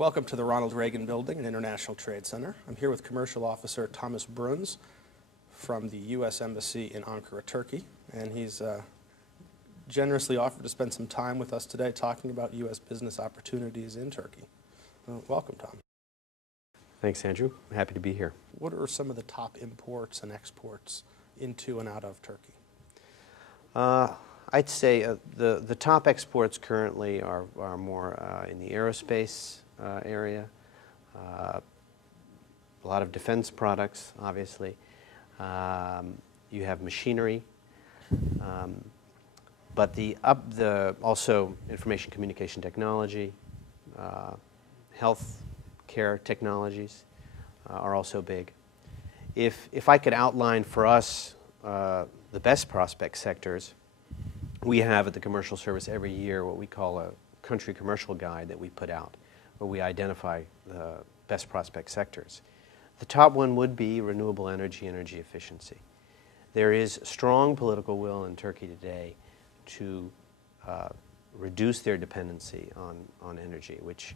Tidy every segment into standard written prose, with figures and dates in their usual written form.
Welcome to the Ronald Reagan Building and International Trade Center. I'm here with Commercial Officer Thomas Bruns from the U.S. Embassy in Ankara, Turkey, and he's generously offered to spend some time with us today talking about U.S. business opportunities in Turkey. Welcome, Tom. Thanks, Andrew. I'm happy to be here. What are some of the top imports and exports into and out of Turkey? I'd say the top exports currently are more in the aerospace area, a lot of defense products, obviously. You have machinery, but also information communication technology, health care technologies are also big. If I could outline for us the best prospect sectors, we have at the Commercial Service every year what we call a country commercial guide that we put out, where we identify the best prospect sectors. The top one would be renewable energy, energy efficiency. There is strong political will in Turkey today to reduce their dependency on energy, which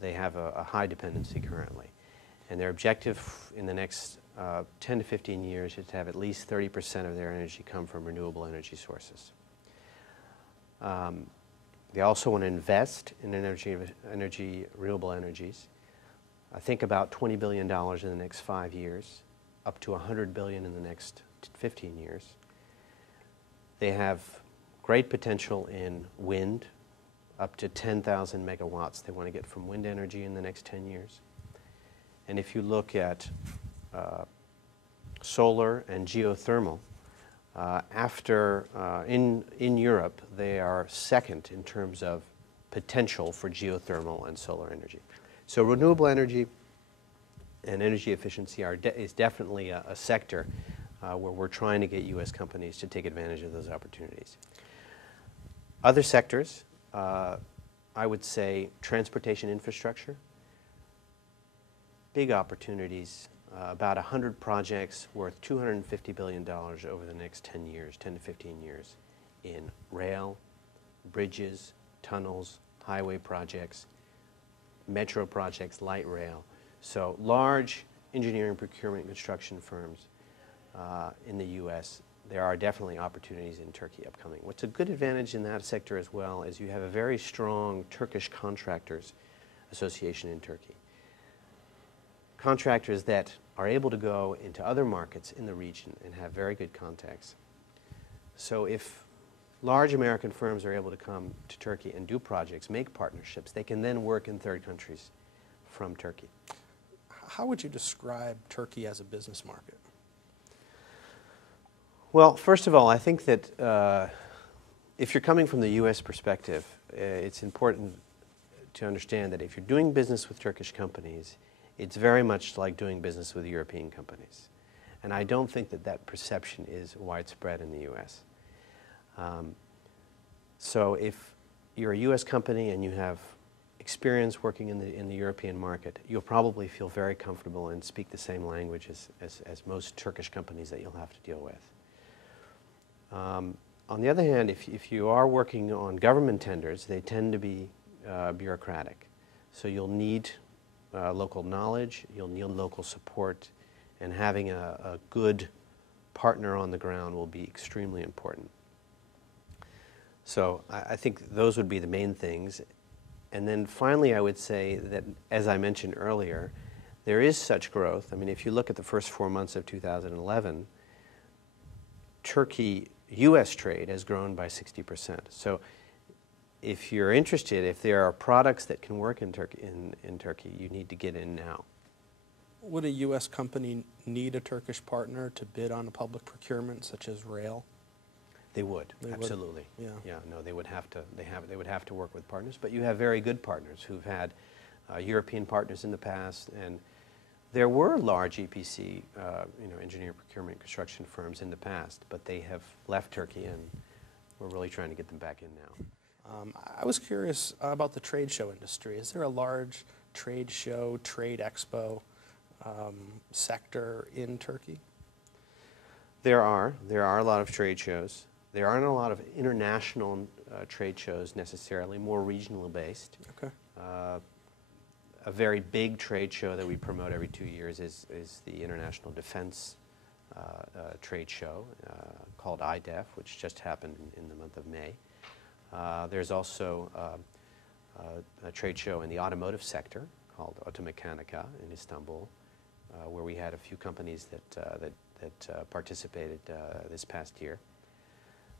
they have a high dependency currently. And their objective in the next 10 to 15 years is to have at least 30% of their energy come from renewable energy sources. They also want to invest in renewable energies. I think about $20 billion in the next 5 years, up to $100 billion in the next 15 years. They have great potential in wind, up to 10,000 megawatts they want to get from wind energy in the next 10 years. And if you look at solar and geothermal, in Europe, they are second in terms of potential for geothermal and solar energy. So renewable energy and energy efficiency is definitely a sector where we're trying to get U.S. companies to take advantage of those opportunities. Other sectors, I would say transportation infrastructure, big opportunities. About 100 projects worth $250 billion over the next 10 to 15 years in rail, bridges, tunnels, highway projects, metro projects, light rail. So large engineering, procurement, construction firms in the U.S. There are definitely opportunities in Turkey upcoming. What's a good advantage in that sector as well is you have a very strong Turkish Contractors Association in Turkey. Contractors that are able to go into other markets in the region and have very good contacts. So if large American firms are able to come to Turkey and do projects, make partnerships, they can then work in third countries from Turkey. How would you describe Turkey as a business market? Well, first of all, I think that if you're coming from the U.S. perspective, it's important to understand that if you're doing business with Turkish companies, it's very much like doing business with European companies. And I don't think that that perception is widespread in the U.S. So if you're a U.S. company and you have experience working in the European market, you'll probably feel very comfortable and speak the same language as most Turkish companies that you'll have to deal with. On the other hand, if you are working on government tenders, they tend to be bureaucratic. So you'll need local knowledge, you'll need local support, and having a good partner on the ground will be extremely important. So I think those would be the main things. And then finally, I would say that, as I mentioned earlier, there is such growth. I mean, if you look at the first 4 months of 2011, U.S. trade has grown by 60%. So if you're interested, if there are products that can work in Turkey, you need to get in now. Would a U.S. company need a Turkish partner to bid on a public procurement such as rail? They would, absolutely. Yeah. Yeah, no, they would have to. They would have to work with partners. But you have very good partners who've had European partners in the past, and there were large EPC, engineering, procurement, construction firms in the past, but they have left Turkey, and we're really trying to get them back in now. I was curious about the trade show industry. Is there a large trade show, trade expo sector in Turkey? There are a lot of trade shows. There aren't a lot of international trade shows necessarily, more regionally based. Okay. A very big trade show that we promote every 2 years is the International Defense Trade Show called IDEF, which just happened in the month of May. There's also a trade show in the automotive sector called Otomechanika in Istanbul, where we had a few companies that participated this past year.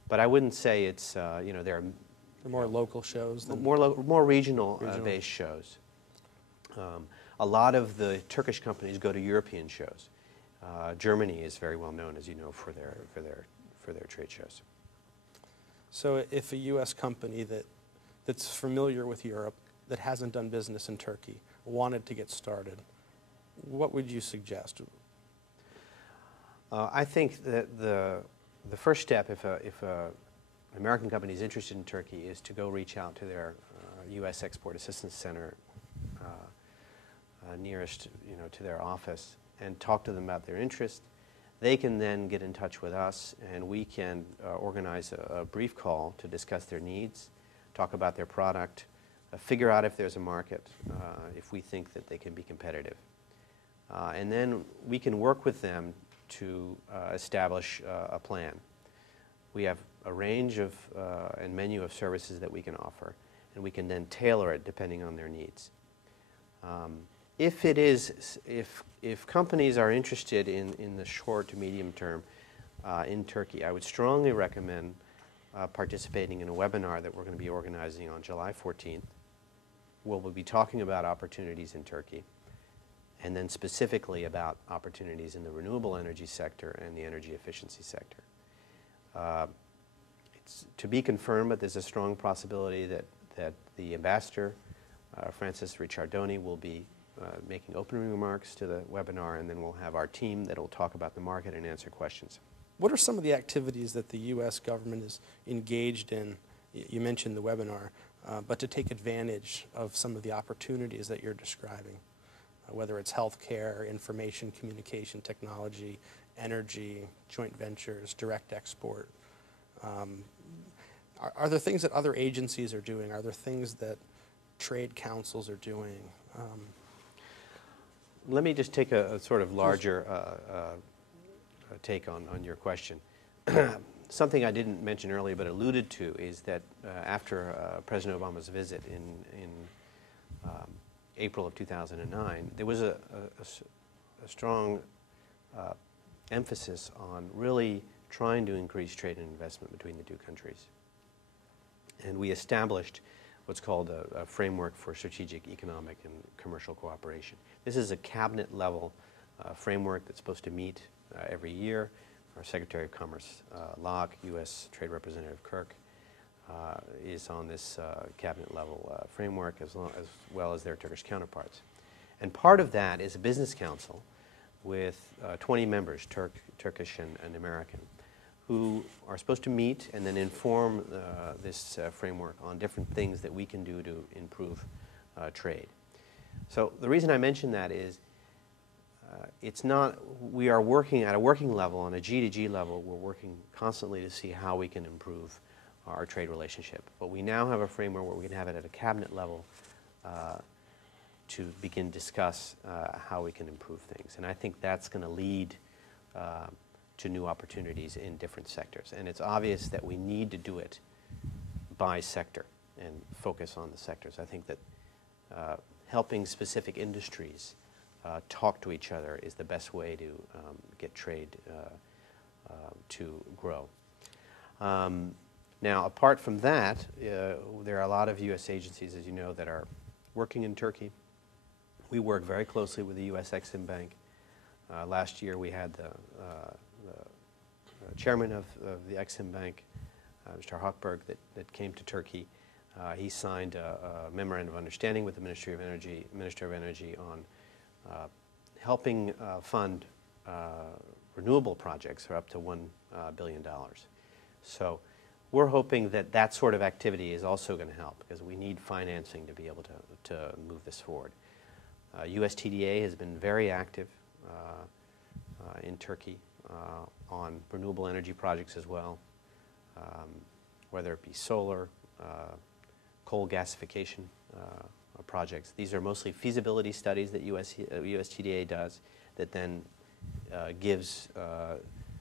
But I wouldn't say it's, you know, there are more local shows than more regional based shows. A lot of the Turkish companies go to European shows. Germany is very well known, as you know, for their trade shows. So if a U.S. company that's familiar with Europe, that hasn't done business in Turkey, wanted to get started, what would you suggest? I think that the first step, if an American company is interested in Turkey, is to go reach out to their U.S. Export Assistance Center nearest, you know, to their office and talk to them about their interest. They can then get in touch with us, and we can organize a brief call to discuss their needs, talk about their product, figure out if there's a market, if we think that they can be competitive. And then we can work with them to establish a plan. We have a range of and menu of services that we can offer, and we can then tailor it depending on their needs. If companies are interested in the short to medium term in Turkey, I would strongly recommend participating in a webinar that we're going to be organizing on July 14th, where we'll be talking about opportunities in Turkey, and then specifically about opportunities in the renewable energy sector and the energy efficiency sector. It's to be confirmed, but there's a strong possibility that the ambassador, Francis Ricciardoni, will be making opening remarks to the webinar, and then we'll have our team that will talk about the market and answer questions. What are some of the activities that the U.S. government is engaged in? You mentioned the webinar, but to take advantage of some of the opportunities that you're describing, whether it's healthcare, information, communication technology, energy, joint ventures, direct export. Are there things that other agencies are doing? Are there things that trade councils are doing? Let me just take a sort of larger take on your question. Something I didn't mention earlier but alluded to is that after President Obama's visit in April of 2009, there was a strong emphasis on really trying to increase trade and investment between the two countries. And we established what's called a framework for strategic economic and commercial cooperation. This is a cabinet-level framework that's supposed to meet every year. Our Secretary of Commerce, Locke, U.S. Trade Representative Kirk, is on this cabinet-level framework, as well as their Turkish counterparts. And part of that is a business council with 20 members, Turkish and American, who are supposed to meet and then inform this framework on different things that we can do to improve trade. So the reason I mention that is it's not, we are working at a working level, on a G2G level, we're working constantly to see how we can improve our trade relationship. But we now have a framework where we can have it at a cabinet level to begin to discuss how we can improve things. And I think that's going to lead to new opportunities in different sectors. And it's obvious that we need to do it by sector and focus on the sectors. I think that helping specific industries talk to each other is the best way to get trade to grow. Now, apart from that, there are a lot of U.S. agencies, as you know, that are working in Turkey. We work very closely with the U.S. Exim Bank. Last year, we had the chairman of the Exim Bank, Mr. Hochberg, that came to Turkey. He signed a memorandum of understanding with the Minister of Energy on helping fund renewable projects for up to $1 billion. So we're hoping that that sort of activity is also going to help, because we need financing to be able to move this forward. USTDA has been very active in Turkey on renewable energy projects as well, whether it be solar, coal gasification projects. These are mostly feasibility studies that USTDA does that then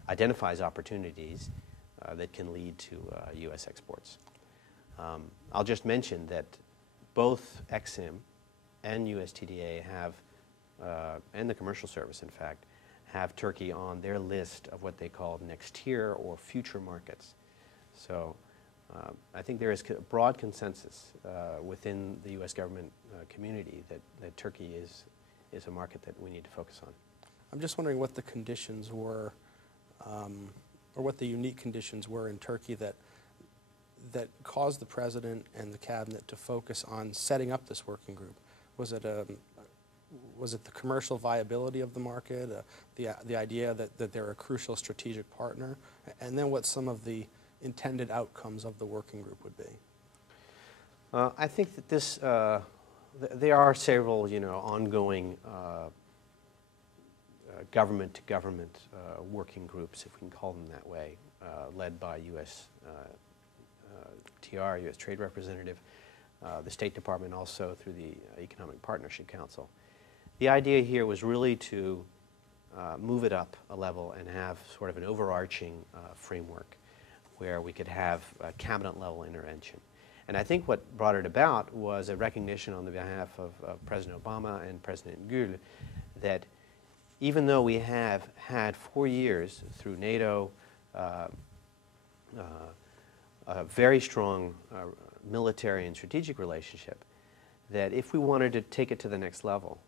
identifies opportunities that can lead to U.S. exports. I'll just mention that both EXIM and USTDA have, and the Commercial Service in fact, have Turkey on their list of what they call next tier or future markets. So I think there is broad consensus within the U.S. government community that Turkey is a market that we need to focus on. I'm just wondering what the conditions were, or what the unique conditions were in Turkey that caused the President and the Cabinet to focus on setting up this working group. Was it the commercial viability of the market, the idea that they're a crucial strategic partner, and then what some of the intended outcomes of the working group would be? I think that there are several, ongoing government-to-government working groups, if we can call them that way, led by U.S. TR, U.S. Trade Representative, the State Department also through the Economic Partnership Council. The idea here was really to move it up a level and have sort of an overarching framework where we could have cabinet-level intervention. And I think what brought it about was a recognition on the behalf of President Obama and President Gül that even though we have had 4 years through NATO, a very strong military and strategic relationship, that if we wanted to take it to the next level,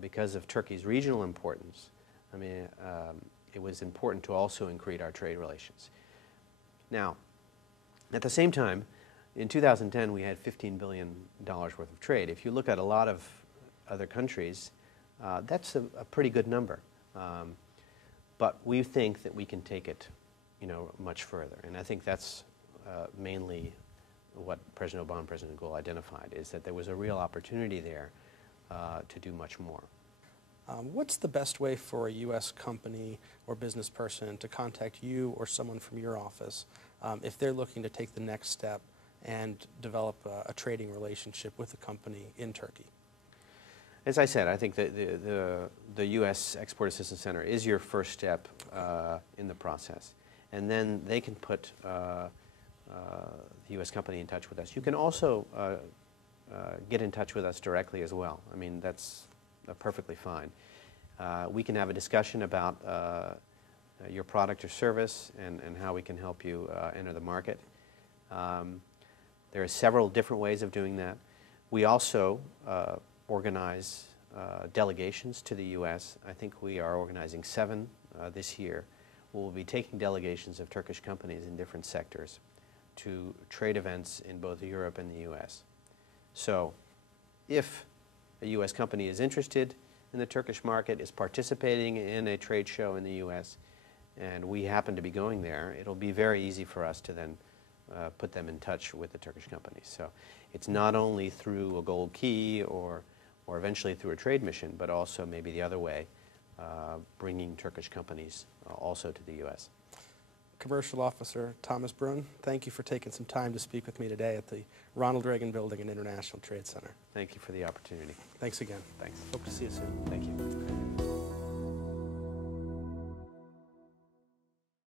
because of Turkey's regional importance, it was important to also increase our trade relations. Now, at the same time, in 2010 we had $15 billion worth of trade. If you look at a lot of other countries, that's a pretty good number. But we think that we can take it, much further. And I think that's mainly what President Obama and President Gül identified, is that there was a real opportunity there to do much more. What's the best way for a U.S. company or business person to contact you or someone from your office if they're looking to take the next step and develop a trading relationship with a company in Turkey? As I said, I think that the U.S. Export Assistance Center is your first step in the process. And then they can put the U.S. company in touch with us. You can also get in touch with us directly as well. That's perfectly fine. We can have a discussion about your product or service and how we can help you enter the market. There are several different ways of doing that. We also organize delegations to the U.S. I think we are organizing 7 this year. We'll be taking delegations of Turkish companies in different sectors to trade events in both Europe and the U.S. So if a U.S. company is interested in the Turkish market, is participating in a trade show in the U.S., and we happen to be going there, it'll be very easy for us to then put them in touch with the Turkish companies. So it's not only through a gold key or eventually through a trade mission, but also maybe the other way, bringing Turkish companies also to the U.S. Commercial Officer Thomas Brun, thank you for taking some time to speak with me today at the Ronald Reagan Building and International Trade Center. Thank you for the opportunity. Thanks again. Thanks. Hope to see you soon. Thank you.